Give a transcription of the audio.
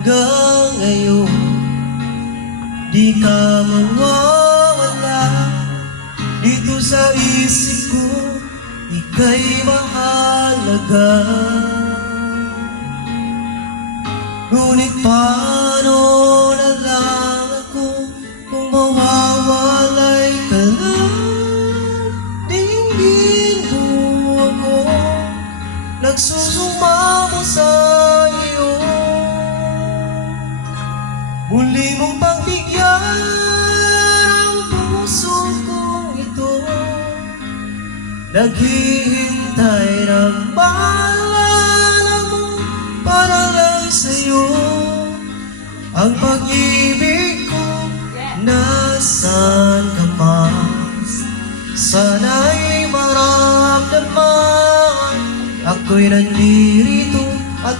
Hanggang ngayon, di ka mawawala dito sa isip ko, ika'y mahalaga. Ngunit paano na lang ako kung mawawalay ka lang? Tingin mo ako, nagsusumamo sa iyo. Muli mong pagbigyan ang puso kong ito, naghihintay ng maalala mo para lang sa'yo. Ang pag-ibig ko, nasaan ka man? Sana'y maramdaman, ako'y nandito at